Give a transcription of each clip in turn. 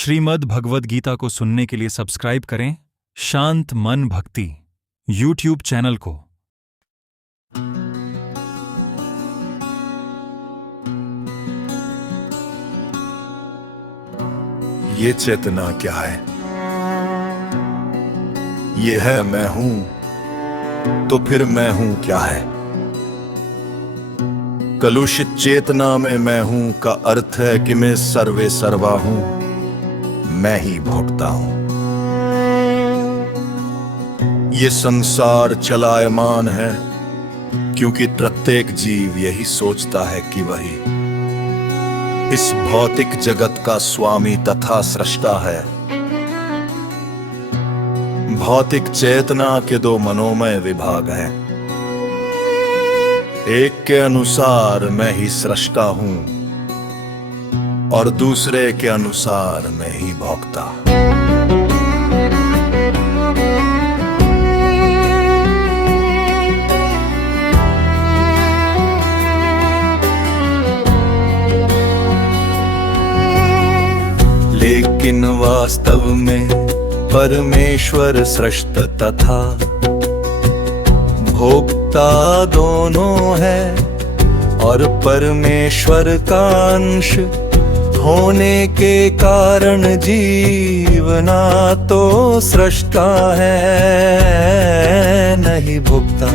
श्रीमद् भगवद गीता को सुनने के लिए सब्सक्राइब करें शांत मन भक्ति यूट्यूब चैनल को। ये चेतना क्या है? ये है मैं हूं, तो फिर मैं हूं क्या है? कलुषित चेतना में मैं हूं का अर्थ है कि मैं सर्वे सर्वा हूं, मैं ही भोगता हूं। ये संसार चलायमान है क्योंकि प्रत्येक जीव यही सोचता है कि वही इस भौतिक जगत का स्वामी तथा सृष्टा है। भौतिक चेतना के दो मनोमय विभाग हैं। एक के अनुसार मैं ही सृष्टा हूं और दूसरे के अनुसार मैं ही भोक्ता। लेकिन वास्तव में परमेश्वर सृष्ट तथा भोक्ता दोनों है, और परमेश्वर का अंश होने के कारण जीवना तो सृष्टा है, नहीं भोक्ता।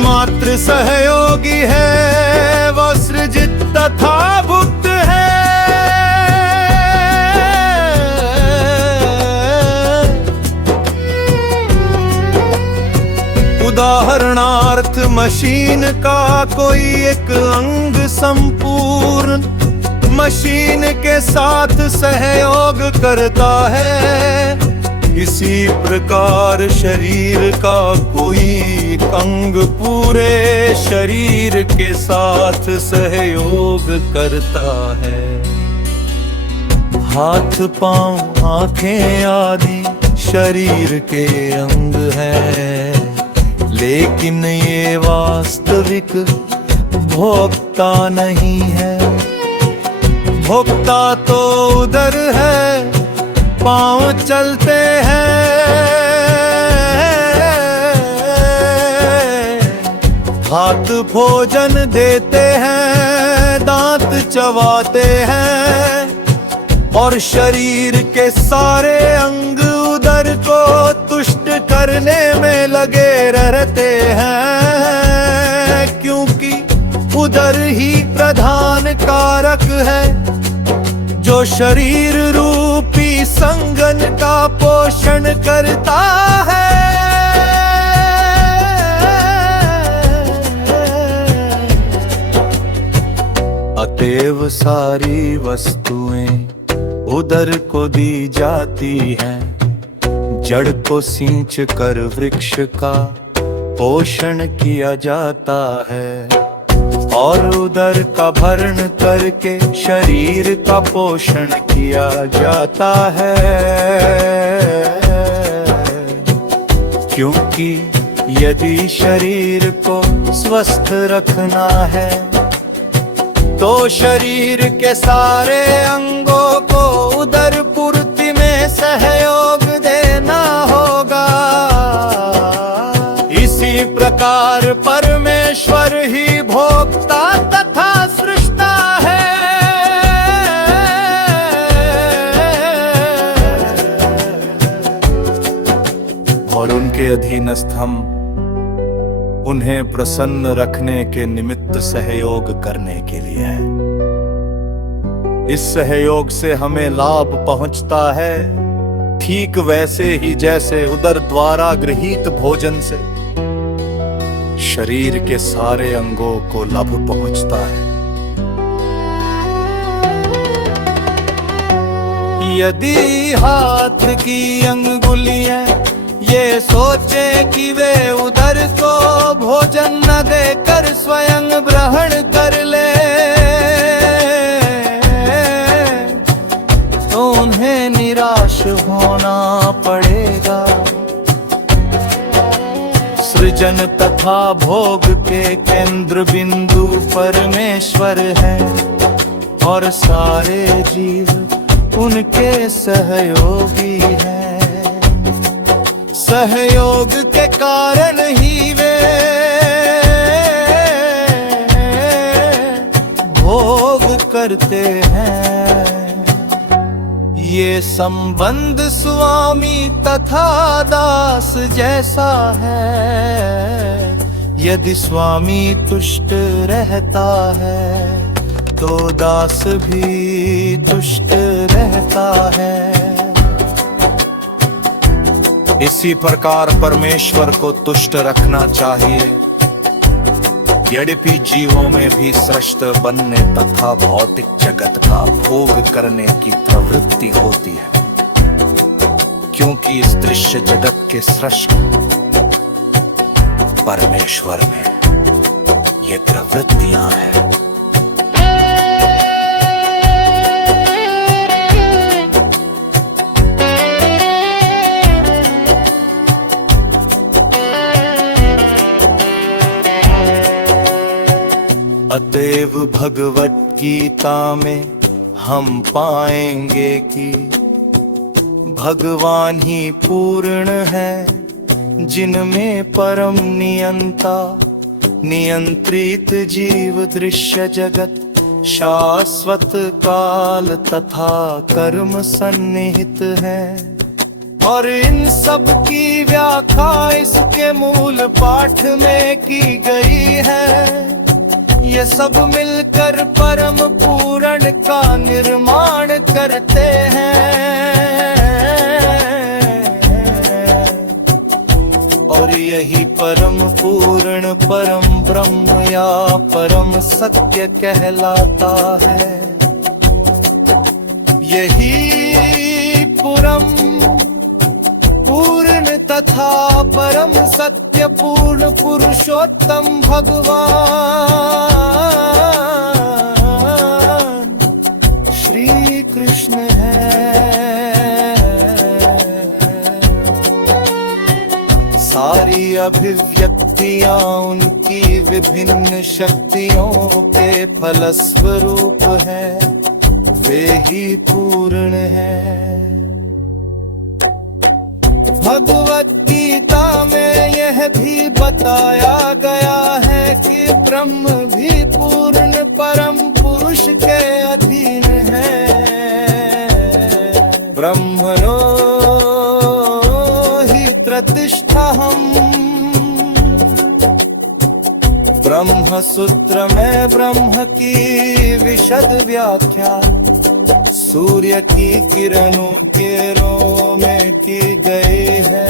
मात्र सहयोगी है वो सृजित तथा भुक्त है। उदाहरणार्थ मशीन का कोई एक अंग संपूर्ण मशीन के साथ सहयोग करता है। इसी प्रकार शरीर का कोई अंग पूरे शरीर के साथ सहयोग करता है। हाथ पांव आंखें आदि शरीर के अंग हैं, लेकिन ये वास्तविक भोक्ता नहीं है। भोक्ता तो उधर है, पांव चलते हैं, हाथ भोजन देते हैं, दांत चबाते हैं, और शरीर के सारे अंग उदर को तुष्ट करने में लगे रहते हैं, क्योंकि उदर ही प्रधान कारक है जो शरीर रूपी संगन का पोषण करता है। अतएव सारी वस्तुएं उदर को दी जाती हैं, जड़ को सींच कर वृक्ष का पोषण किया जाता है, और उदर का भरण करके शरीर का पोषण किया जाता है। क्योंकि यदि शरीर को स्वस्थ रखना है तो शरीर के सारे अंगों को उदर पूर्ति में सहयोग देना होगा। इसी प्रकार परमेश्वर ही भोक्ता तथा सृष्टा है। और उनके अधीनस्थ हम उन्हें प्रसन्न रखने के निमित्त सहयोग करने के लिए है। इस सहयोग से हमें लाभ पहुंचता है, ठीक वैसे ही जैसे उदर द्वारा गृहीत भोजन से शरीर के सारे अंगों को लाभ पहुंचता है। यदि हाथ की अंगुलियां ये सोचे कि वे उदर को भोजन न देकर स्वयं ग्रहण कर ले, तो उन्हें निराश होना पड़ेगा। सृजन तथा भोग के केंद्र बिंदु परमेश्वर है, और सारे जीव उनके सहयोगी हैं। सहयोग के कारण ही वे भोग करते हैं। ये संबंध स्वामी तथा दास जैसा है। यदि स्वामी तुष्ट रहता है तो दास भी तुष्ट रहता है। इसी प्रकार परमेश्वर को तुष्ट रखना चाहिए। यद्यपि जीवों में भी श्रेष्ठ बनने तथा भौतिक जगत का भोग करने की प्रवृत्ति होती है, क्योंकि इस दृश्य जगत के सृष्ट परमेश्वर में ये प्रवृत्तियां हैं। अतएव भगवत गीता में हम पाएंगे कि भगवान ही पूर्ण है, जिनमें परम नियंता नियंत्रित जीव दृश्य जगत शाश्वत काल तथा कर्म सन्निहित है। और इन सब की व्याख्या इसके मूल पाठ में की गई है। ये सब मिलकर परम पूर्ण का निर्माण करते हैं। और यही परम पूर्ण परम ब्रह्म या परम सत्य कहलाता है। यही परम पूर्ण तथा परम सत्य पूर्ण पुरुषोत्तम भगवान श्री कृष्ण है। सारी अभिव्यक्तियां उनकी विभिन्न शक्तियों के फलस्वरूप है। वे ही पूर्ण है। भगवत गीता में यह भी बताया गया है कि ब्रह्म भी पूर्ण परम पुरुष के अधीन है। ब्रह्मणो हि प्रतिष्ठाहम्। ब्रह्म सूत्र में ब्रह्म की विशद व्याख्या सूर्य की किरणों के रो में की गई है।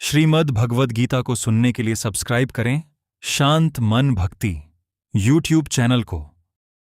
श्रीमद् भगवद गीता को सुनने के लिए सब्सक्राइब करें शांत मन भक्ति यूट्यूब चैनल को।